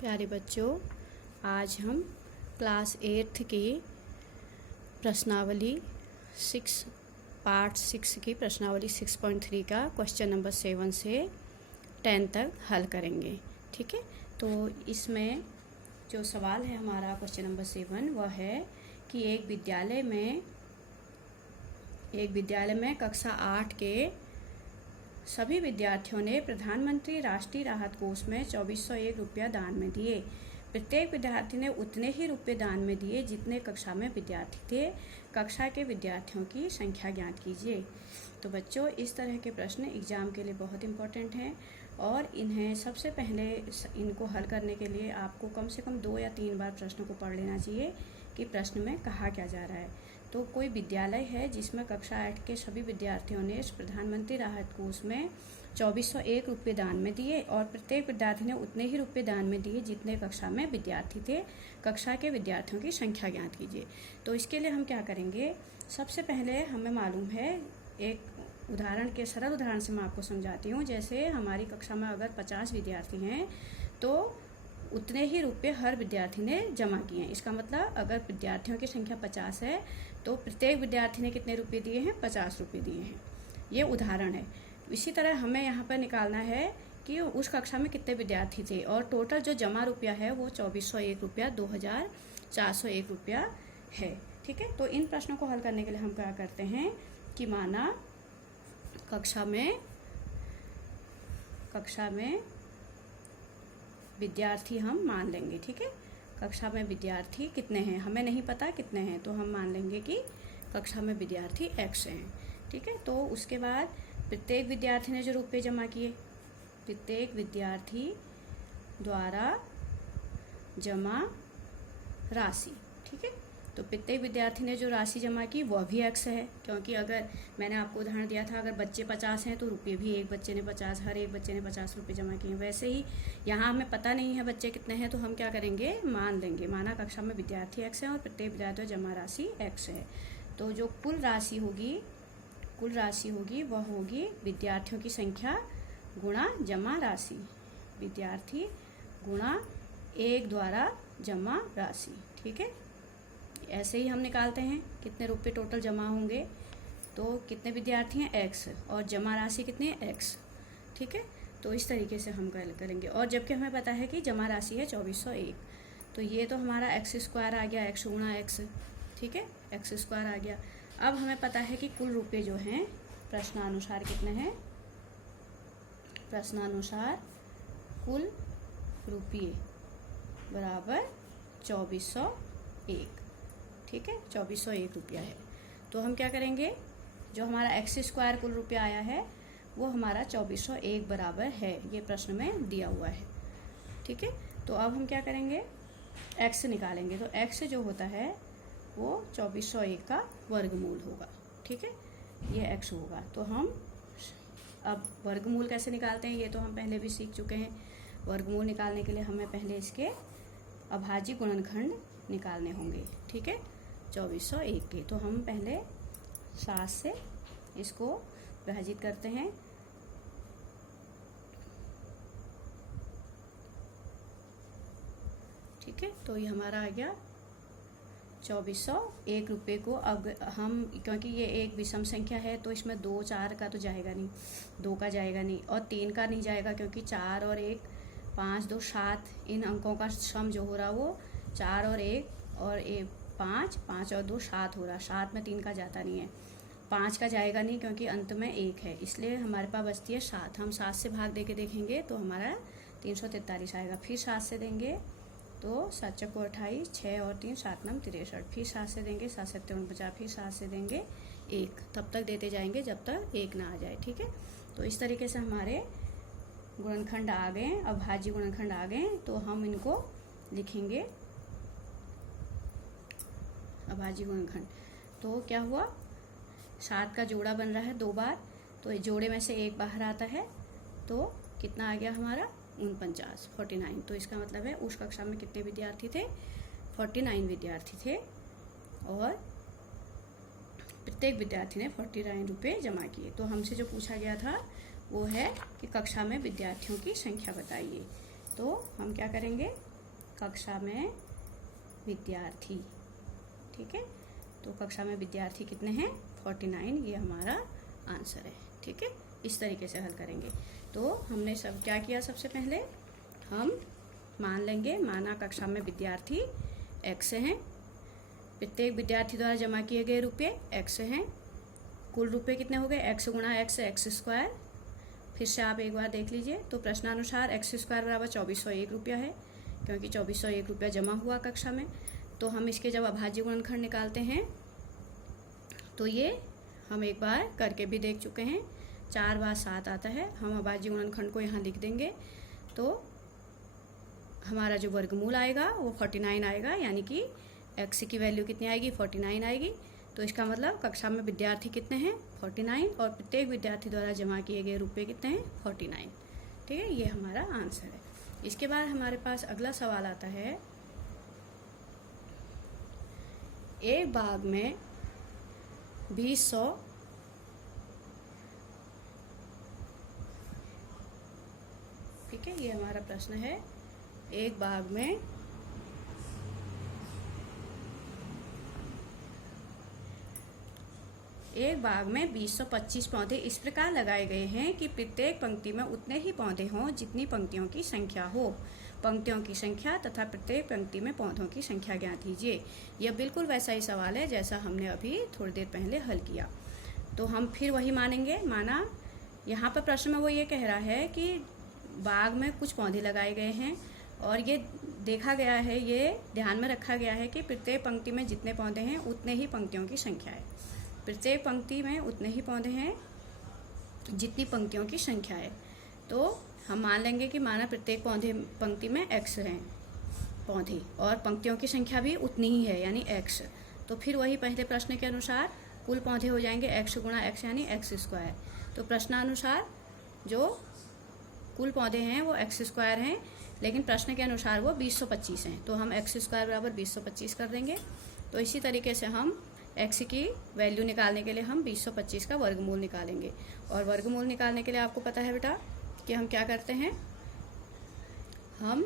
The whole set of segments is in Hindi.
प्यारे बच्चों, आज हम क्लास 8 की प्रश्नावली 6 पार्ट 6 की प्रश्नावली 6.3 का क्वेश्चन नंबर 7 से 10 तक हल करेंगे। ठीक है, तो इसमें जो सवाल है हमारा क्वेश्चन नंबर 7 वह है कि एक विद्यालय में कक्षा 8 के सभी विद्यार्थियों ने प्रधानमंत्री राष्ट्रीय राहत कोष में 2401 रुपया दान में दिए। प्रत्येक विद्यार्थी ने उतने ही रुपये दान में दिए जितने कक्षा में विद्यार्थी थे। कक्षा के विद्यार्थियों की संख्या ज्ञात कीजिए। तो बच्चों, इस तरह के प्रश्न एग्जाम के लिए बहुत इम्पोर्टेंट हैं और इन्हें सबसे पहले इनको हल करने के लिए आपको कम से कम 2 या 3 बार प्रश्न को पढ़ लेना चाहिए कि प्रश्न में कहा क्या जा रहा है। तो कोई विद्यालय है जिसमें कक्षा 8 के सभी विद्यार्थियों ने प्रधानमंत्री राहत कोष में 2401 रुपये दान में दिए और प्रत्येक विद्यार्थी ने उतने ही रुपये दान में दिए जितने कक्षा में विद्यार्थी थे। कक्षा के विद्यार्थियों की संख्या ज्ञात कीजिए। तो इसके लिए हम क्या करेंगे, सबसे पहले हमें मालूम है, एक सरल उदाहरण से मैं आपको समझाती हूँ। जैसे हमारी कक्षा में अगर 50 विद्यार्थी हैं तो उतने ही रुपये हर विद्यार्थी ने जमा किए हैं। इसका मतलब अगर विद्यार्थियों की संख्या 50 है तो प्रत्येक विद्यार्थी ने कितने रुपये दिए हैं, 50 रुपये दिए हैं। ये उदाहरण है। इसी तरह हमें यहाँ पर निकालना है कि उस कक्षा में कितने विद्यार्थी थे और टोटल जो जमा रुपया है वो 2401 रुपया 2401 रुपया है। ठीक है, तो इन प्रश्नों को हल करने के लिए हम क्या करते हैं कि माना कक्षा में विद्यार्थी हम मान लेंगे। ठीक है, कक्षा में विद्यार्थी कितने हैं हमें नहीं पता कितने हैं, तो हम मान लेंगे कि कक्षा में विद्यार्थी x हैं। ठीक है, तो उसके बाद प्रत्येक विद्यार्थी ने जो रुपये जमा किए, प्रत्येक विद्यार्थी द्वारा जमा राशि। ठीक है, तो प्रत्येक विद्यार्थी ने जो राशि जमा की वह भी x है, क्योंकि अगर मैंने आपको उदाहरण दिया था अगर बच्चे 50 हैं तो रुपये भी एक बच्चे ने 50, हर एक बच्चे ने 50 रुपये जमा किए। वैसे ही यहाँ हमें पता नहीं है बच्चे कितने हैं, तो हम क्या करेंगे, मान लेंगे। माना कक्षा में विद्यार्थी x है और प्रत्येक विद्यार्थी जमा राशि x है। तो जो कुल राशि होगी वह होगी विद्यार्थियों की संख्या गुणा जमा राशि, विद्यार्थी गुणा 1 द्वारा जमा राशि। ठीक है, ऐसे ही हम निकालते हैं कितने रुपये टोटल जमा होंगे। तो कितने विद्यार्थी हैं x और जमा राशि कितनी है x। ठीक है, तो इस तरीके से हम करेंगे। और जबकि हमें पता है कि जमा राशि है 2401, तो ये तो हमारा x² आ गया, x गुणा x। ठीक है, x² आ गया। अब हमें पता है कि कुल रुपये जो हैं प्रश्नानुसार कितने हैं, प्रश्नानुसार कुल रुपये बराबर 2401। ठीक है, 2401 रुपया है। तो हम क्या करेंगे, जो हमारा x² कुल रुपया आया है वो हमारा 2401 बराबर है, ये प्रश्न में दिया हुआ है। ठीक है, तो अब हम क्या करेंगे, x निकालेंगे। तो x जो होता है वो 2401 का वर्गमूल होगा। ठीक है, ये x होगा। तो हम अब वर्गमूल कैसे निकालते हैं ये तो हम पहले भी सीख चुके हैं। वर्गमूल निकालने के लिए हमें पहले इसके अभाज्य गुणनखंड निकालने होंगे। ठीक है, 2401 के। तो हम पहले 7 से इसको विभाजित करते हैं। ठीक है, तो ये हमारा आ गया 2401 रुपये को। अब हम, क्योंकि ये एक विषम संख्या है तो इसमें 2 4 का तो जाएगा नहीं, 2 का जाएगा नहीं और 3 का नहीं जाएगा, क्योंकि 4 और 1 5 2 7 इन अंकों का सम जो हो रहा वो 4 और 1 और 5 5 और 2 7 हो रहा। 7 में 3 का जाता नहीं है, 5 का जाएगा नहीं क्योंकि अंत में 1 है, इसलिए हमारे पास बचती है 7। हम 7 से भाग दे के देखेंगे तो हमारा 343 आएगा। फिर 7 से देंगे तो 7 चौको 28, 6 और 3 7 9 63। फिर 7 से देंगे 7 7 49, फिर 7 से देंगे 1, तब तक देते जाएंगे जब तक 1 ना आ जाए। ठीक है, तो इस तरीके से हमारे गुणनखंड आ गए, अभाज्य गुणनखंड आ गए। तो हम इनको लिखेंगे अभाज्य गुणनखंड। तो क्या हुआ, 7 का जोड़ा बन रहा है 2 बार, तो जोड़े में से 1 बाहर आता है, तो कितना आ गया हमारा 49। तो इसका मतलब है उस कक्षा में कितने विद्यार्थी थे, 49 विद्यार्थी थे और प्रत्येक विद्यार्थी ने 49 रुपये जमा किए। तो हमसे जो पूछा गया था वो है कि कक्षा में विद्यार्थियों की संख्या बताइए। तो हम क्या करेंगे, कक्षा में विद्यार्थी। ठीक है, तो कक्षा में विद्यार्थी कितने हैं? 49, ये हमारा आंसर है। ठीक है, इस तरीके से हल करेंगे। तो हमने सब क्या किया, सबसे पहले हम मान लेंगे, माना कक्षा में विद्यार्थी x हैं, प्रत्येक विद्यार्थी द्वारा जमा किए गए रुपये x हैं, कुल रुपये कितने हो गए? x गुणा x स्क्वायर। फिर से आप एक बार देख लीजिए, तो प्रश्नानुसार x स्क्वायर बराबर 2401 रुपया है, क्योंकि 2401 रुपया जमा हुआ कक्षा में। तो हम इसके जब अभाज्य गुणनखंड निकालते हैं तो ये हम एक बार करके भी देख चुके हैं, 4 बार 7 आता है। हम अभाज्य गुणनखंड को यहाँ लिख देंगे, तो हमारा जो वर्गमूल आएगा वो 49 आएगा, यानी कि x की वैल्यू कितनी आएगी? 49 आएगी। तो इसका मतलब कक्षा में विद्यार्थी कितने हैं? 49, और प्रत्येक विद्यार्थी द्वारा जमा किए गए रुपये कितने हैं? 49। ठीक है, ये हमारा आंसर है। इसके बाद हमारे पास अगला सवाल आता है, एक बाग में 20 ठीक है, ये हमारा प्रश्न है, एक बाग में एक बाग में 225 पौधे इस प्रकार लगाए गए हैं कि प्रत्येक पंक्ति में उतने ही पौधे हों जितनी पंक्तियों की संख्या हो। पंक्तियों की संख्या तथा प्रत्येक पंक्ति में पौधों की संख्या ज्ञात कीजिए। यह बिल्कुल वैसा ही सवाल है जैसा हमने अभी थोड़ी देर पहले हल किया। तो हम फिर वही मानेंगे, माना यहाँ पर प्रश्न में वो ये कह रहा है कि बाग में कुछ पौधे लगाए गए हैं और ये देखा गया है, ये ध्यान में रखा गया है कि प्रत्येक पंक्ति में जितने पौधे हैं उतने ही पंक्तियों की संख्या है। प्रत्येक पंक्ति में उतने ही पौधे हैं जितनी पंक्तियों की संख्या है। तो हम मान लेंगे कि माना प्रत्येक पंक्ति में x हैं पौधे और पंक्तियों की संख्या भी उतनी ही है, यानी x। तो फिर वही पहले प्रश्न के अनुसार कुल पौधे हो जाएंगे x गुणा x, यानी x स्क्वायर। तो प्रश्नानुसार जो कुल पौधे हैं वो x स्क्वायर हैं, लेकिन प्रश्न के अनुसार वो 225 हैं। तो हम x स्क्वायर बराबर 225 कर देंगे। तो इसी तरीके से हम x की वैल्यू निकालने के लिए हम 225 का वर्गमूल निकालेंगे। और वर्गमूल निकालने के लिए आपको पता है बेटा कि हम क्या करते हैं, हम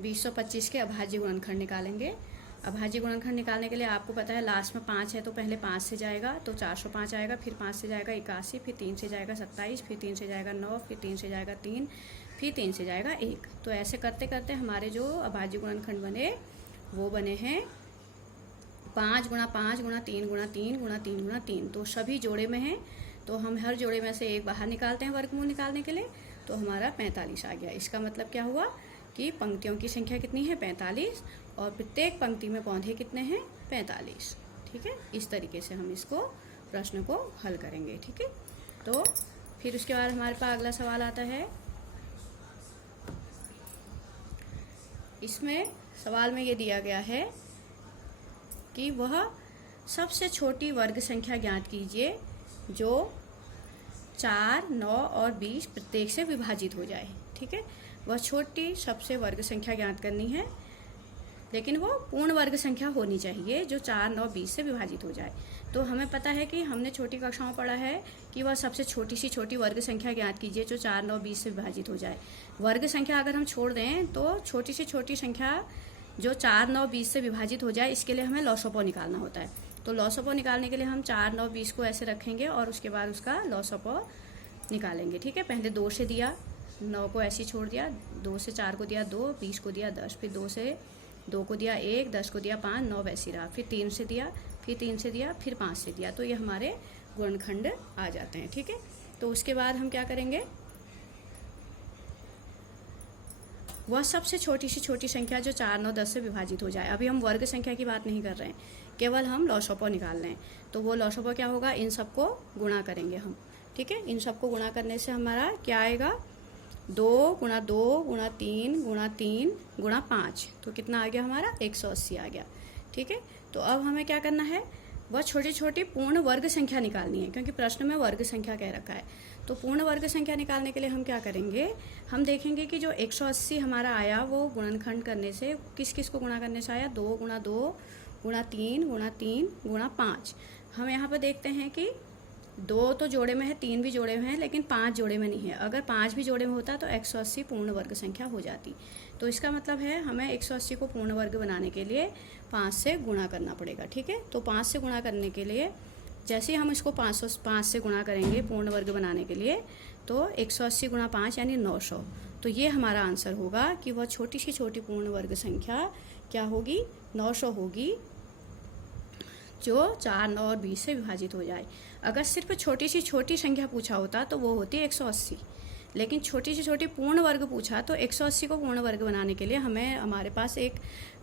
225 के अभाज्य गुणनखंड निकालेंगे। अभाज्य गुणनखंड निकालने के लिए आपको पता है लास्ट में 5 है, तो पहले 5 से जाएगा तो 405 आएगा, फिर 5 से जाएगा 81, फिर 3 से जाएगा 27, फिर 3 से जाएगा 9, फिर 3 से जाएगा 3, फिर 3 से जाएगा 1। तो ऐसे करते करते हमारे जो अभाज्य गुणनखंड बने वो बने हैं 5 गुणा 5 गुणा 3 गुणा 3 गुणा 3 गुणा 3। तो सभी जोड़े में हैं, तो हम हर जोड़े में से एक बाहर निकालते हैं वर्गमूल निकालने के लिए, तो हमारा 45 आ गया। इसका मतलब क्या हुआ कि पंक्तियों की संख्या कितनी है? 45, और प्रत्येक पंक्ति में पौधे कितने हैं? 45। ठीक है, इस तरीके से हम इसको प्रश्न को हल करेंगे। ठीक है, तो फिर उसके बाद हमारे पास अगला सवाल आता है। इसमें सवाल में ये दिया गया है कि वह सबसे छोटी वर्ग संख्या ज्ञात कीजिए जो 4, 9 और 20 प्रत्येक से विभाजित हो जाए। ठीक है, वह छोटी सबसे वर्ग संख्या ज्ञात करनी है, लेकिन वो पूर्ण वर्ग संख्या होनी चाहिए जो 4, 9, 20 से विभाजित हो जाए। तो हमें पता है कि हमने छोटी कक्षाओं पढ़ा है कि वह सबसे छोटी सी छोटी वर्ग संख्या ज्ञात कीजिए जो 4, 9, 20 से विभाजित हो जाए। वर्ग संख्या अगर हम छोड़ दें तो छोटी से छोटी संख्या जो 4, 9, 20 से विभाजित हो जाए, इसके लिए हमें लॉसअपो निकालना होता है। तो लॉसअपो निकालने के लिए हम 4, 9, 20 को ऐसे रखेंगे और उसके बाद उसका लॉसअपो निकालेंगे। ठीक है, पहले 2 से दिया, 9 को ऐसे छोड़ दिया, 2 से 4 को दिया 2, 20 को दिया 10, फिर 2 से 2 को दिया 1, 10 को दिया 5, 9 वैसे रहा, फिर 3 से दिया, फिर 3 से दिया, फिर 5 से दिया। तो ये हमारे गुणनखंड आ जाते हैं। ठीक है, तो उसके बाद हम क्या करेंगे, वह सबसे छोटी सी छोटी संख्या जो 4, 9, 10 से विभाजित हो जाए। अभी हम वर्ग संख्या की बात नहीं कर रहे हैं, केवल हम लॉसअपो निकाल रहे हैं। तो वो लॉसअपो क्या होगा, इन सबको गुणा करेंगे हम। ठीक है, इन सबको गुणा करने से हमारा क्या आएगा, 2 गुणा 2 गुणा 3 गुणा 3 गुणा 5। तो कितना आ गया हमारा, 180 आ गया। ठीक है, तो अब हमें क्या करना है, वह छोटी छोटी पूर्ण वर्ग संख्या निकालनी है, क्योंकि प्रश्न में वर्ग संख्या कह रखा है। तो पूर्ण वर्ग संख्या निकालने के लिए हम क्या करेंगे, हम देखेंगे कि जो 180 हमारा आया वो गुणनखंड करने से किस किस को गुणा करने से आया, 2 गुणा 2 गुणा 3 गुणा 3 गुणा 5। हम यहाँ पर देखते हैं कि 2 तो जोड़े में है, 3 भी जोड़े में है, लेकिन 5 जोड़े में नहीं है। अगर 5 भी जोड़े में होता तो 180 पूर्ण वर्ग संख्या हो जाती। तो इसका मतलब है हमें 180 को पूर्ण वर्ग बनाने के लिए 5 से गुणा करना पड़ेगा। ठीक है, तो 5 से गुणा करने के लिए जैसे ही हम इसको 505 से गुणा करेंगे पूर्ण वर्ग बनाने के लिए, तो 180 गुणा 5 यानी 900। तो ये हमारा आंसर होगा कि वह छोटी से छोटी पूर्ण वर्ग संख्या क्या होगी, 900 होगी, जो 4, 9 और 20 से विभाजित हो जाए। अगर सिर्फ छोटी सी छोटी संख्या पूछा होता तो वो होती 180, लेकिन छोटी से छोटी पूर्ण वर्ग पूछा तो 180 को पूर्ण वर्ग बनाने के लिए हमारे पास एक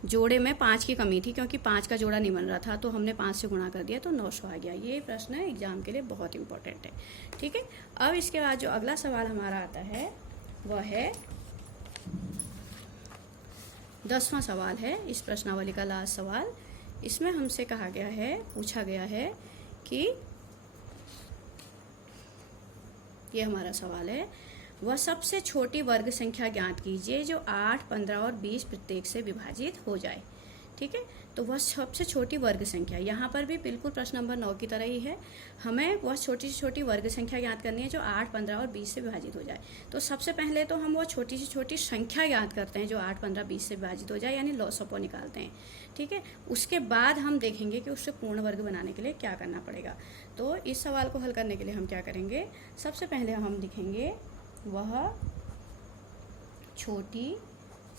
जोड़े में 5 की कमी थी, क्योंकि 5 का जोड़ा नहीं बन रहा था, तो हमने 5 से गुणा कर दिया तो 900 आ गया। ये प्रश्न एग्जाम के लिए बहुत इंपॉर्टेंट है। ठीक है, अब इसके बाद जो अगला सवाल हमारा आता है वह है 10वां सवाल है इस प्रश्नावली का लास्ट सवाल। इसमें हमसे कहा गया है, पूछा गया है कि ये हमारा सवाल है, वह सबसे छोटी वर्ग संख्या ज्ञात कीजिए जो 8, 15 और 20 प्रत्येक से विभाजित हो जाए। ठीक है, तो वह सबसे छोटी वर्ग संख्या, यहाँ पर भी बिल्कुल प्रश्न नंबर 9 की तरह ही है। हमें वह छोटी से छोटी वर्ग संख्या ज्ञात करनी है जो 8, 15 और 20 से विभाजित हो जाए। तो सबसे पहले तो हम वह छोटी से छोटी संख्या ज्ञात करते हैं जो 8, 15, 20 से विभाजित हो जाए, यानी लॉसअपो निकालते हैं। ठीक है, उसके बाद हम देखेंगे कि उससे पूर्ण वर्ग बनाने के लिए क्या करना पड़ेगा। तो इस सवाल को हल करने के लिए हम क्या करेंगे, सबसे पहले हम लिखेंगे वह छोटी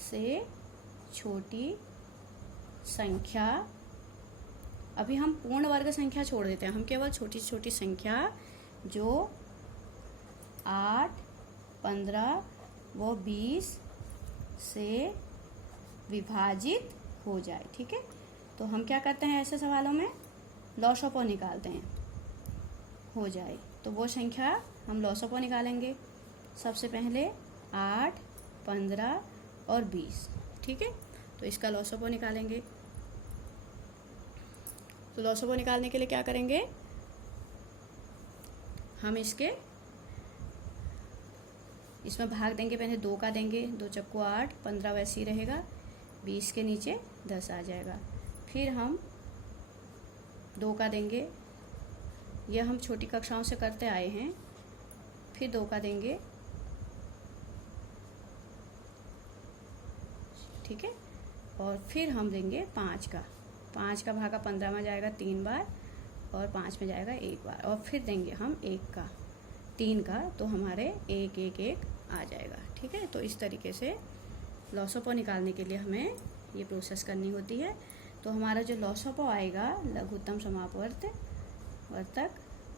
से छोटी संख्या, अभी हम पूर्ण वर्ग संख्या छोड़ देते हैं, हम केवल छोटी से छोटी संख्या जो 8, 15 व 20 से विभाजित हो जाए। ठीक है, तो हम क्या करते हैं ऐसे सवालों में, लॉसअपो निकालते हैं, हो जाए तो वो संख्या हम लॉसअपो निकालेंगे। सबसे पहले 8, 15 और 20। ठीक है, तो इसका लॉसअपो निकालेंगे। तो लॉसअपो निकालने के लिए क्या करेंगे, हम इसमें भाग देंगे, पहले 2 का देंगे, 2 चक्को 8, 15 वैसे ही रहेगा, 20 के नीचे 10 आ जाएगा। फिर हम 2 का देंगे, यह हम छोटी कक्षाओं से करते आए हैं। फिर 2 का देंगे, ठीक है, और फिर हम देंगे 5 का। 5 का भागा 15 में जाएगा 3 बार, और 5 में जाएगा 1 बार, और फिर देंगे हम 1 का, 3 का, तो हमारे 1, 1, 1 आ जाएगा। ठीक है, तो इस तरीके से लॉसअपो निकालने के लिए हमें ये प्रोसेस करनी होती है। तो हमारा जो लॉसअपो आएगा लघुत्तम समापवर्तक,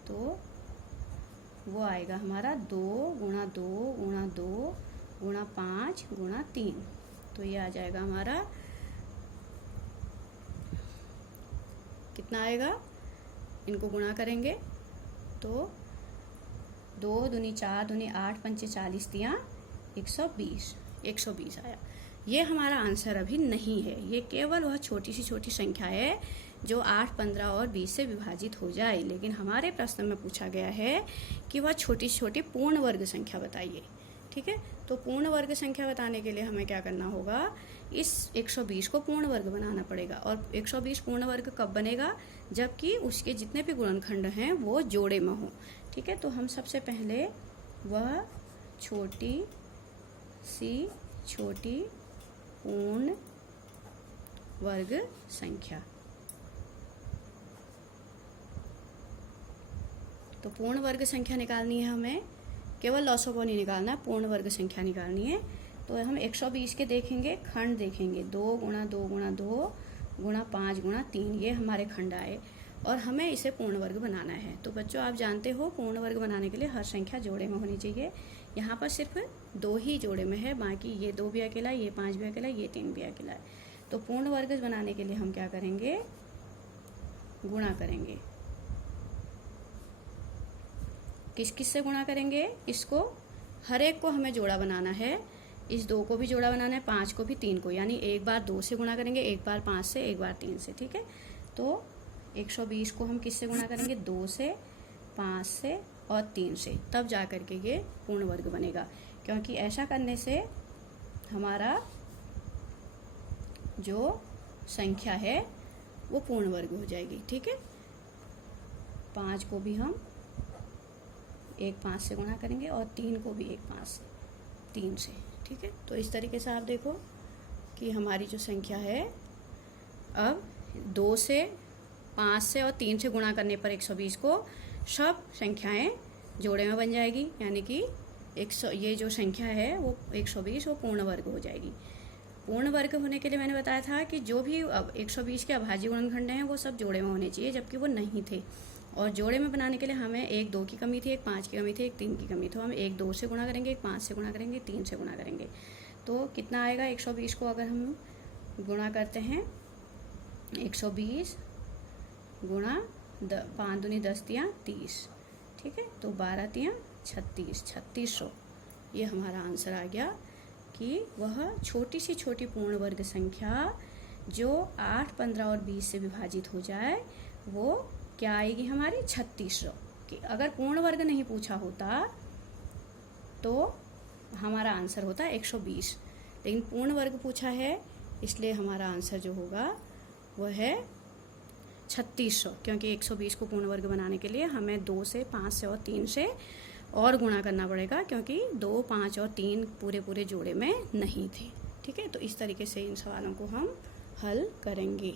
तो वो आएगा हमारा 2 गुणा 2 गुणा 2 गुणा 5 गुणा 3। तो ये आ जाएगा हमारा, कितना आएगा, इनको गुणा करेंगे तो 2 दूनी 4 दूनी 8 पंचे 40 दिया 120 आया। ये हमारा आंसर अभी नहीं है, ये केवल वह छोटी सी छोटी संख्या है जो 8, 15 और 20 से विभाजित हो जाए। लेकिन हमारे प्रश्न में पूछा गया है कि वह छोटी से छोटी पूर्ण वर्ग संख्या बताइए। ठीक है, तो पूर्ण वर्ग संख्या बताने के लिए हमें क्या करना होगा, इस 120 को पूर्ण वर्ग बनाना पड़ेगा। और 120 पूर्ण वर्ग कब बनेगा, जबकि उसके जितने भी गुणनखंड हैं वो जोड़े में हो। ठीक है, तो हम सबसे पहले वह छोटी सी छोटी पूर्ण वर्ग संख्या, तो पूर्ण वर्ग संख्या निकालनी है हमें, केवल लॉसअपो नहीं निकालना, पूर्ण वर्ग संख्या निकालनी है। तो हम 120 के देखेंगे, खंड देखेंगे, 2 गुणा 2 गुणा 2 गुणा 5 गुणा 3, ये हमारे खंड आए, और हमें इसे पूर्ण वर्ग बनाना है। तो बच्चों आप जानते हो पूर्ण वर्ग बनाने के लिए हर संख्या जोड़े में होनी चाहिए। यहाँ पर सिर्फ 2 ही जोड़े में है, बाकी ये 2 भी अकेला, ये 5 भी अकेला, ये 3 भी अकेला है। तो पूर्ण वर्ग बनाने के लिए हम क्या करेंगे, गुणा करेंगे। किस से गुणा करेंगे, इसको हर एक को हमें जोड़ा बनाना है, इस 2 को भी जोड़ा बनाना है, 5 को भी, 3 को, यानी एक बार 2 से गुणा करेंगे, एक बार 5 से, एक बार 3 से। ठीक है, तो 120 को हम किससे गुणा करेंगे, 2 से, 5 से और 3 से, तब जा करके ये पूर्ण वर्ग बनेगा। क्योंकि ऐसा करने से हमारा जो संख्या है वो पूर्ण वर्ग हो जाएगी। ठीक है, 5 को भी हम एक 5 से गुणा करेंगे और 3 को भी एक 5 3 से। ठीक है, तो इस तरीके से आप देखो कि हमारी जो संख्या है अब 2 से 5 से और 3 से गुणा करने पर 120 को सब संख्याएं जोड़े में बन जाएगी, यानी कि 100 ये जो संख्या है वो 120 वो पूर्ण वर्ग हो जाएगी। पूर्ण वर्ग होने के लिए मैंने बताया था कि जो भी अब 120 के अभाज्य गुणनखंड हैं वो सब जोड़े में होने चाहिए, जबकि वो नहीं थे। और जोड़े में बनाने के लिए हमें एक 2 की कमी थी, एक 5 की कमी थी, एक 3 की कमी। तो हम एक 2 से गुणा करेंगे, एक 5 से गुणा करेंगे, 3 से गुणा करेंगे। तो कितना आएगा 120 को अगर हम गुणा करते हैं 120 गुणा 5 दूनी 10 तियाँ 30। ठीक है, तो 12 तियाँ 36, 3600 ये हमारा आंसर आ गया कि वह छोटी सी छोटी पूर्ण वर्ग संख्या जो 8, 15 और 20 से विभाजित हो जाए वो क्या आएगी हमारी 3600 की। अगर पूर्ण वर्ग नहीं पूछा होता तो हमारा आंसर होता 120, लेकिन पूर्ण वर्ग पूछा है इसलिए हमारा आंसर जो होगा वह है 3600, क्योंकि 120 को पूर्ण वर्ग बनाने के लिए हमें 2 से 5 से और 3 से और गुणा करना पड़ेगा, क्योंकि 2, 5 और 3 पूरे पूरे जोड़े में नहीं थे। ठीक है, तो इस तरीके से इन सवालों को हम हल करेंगे।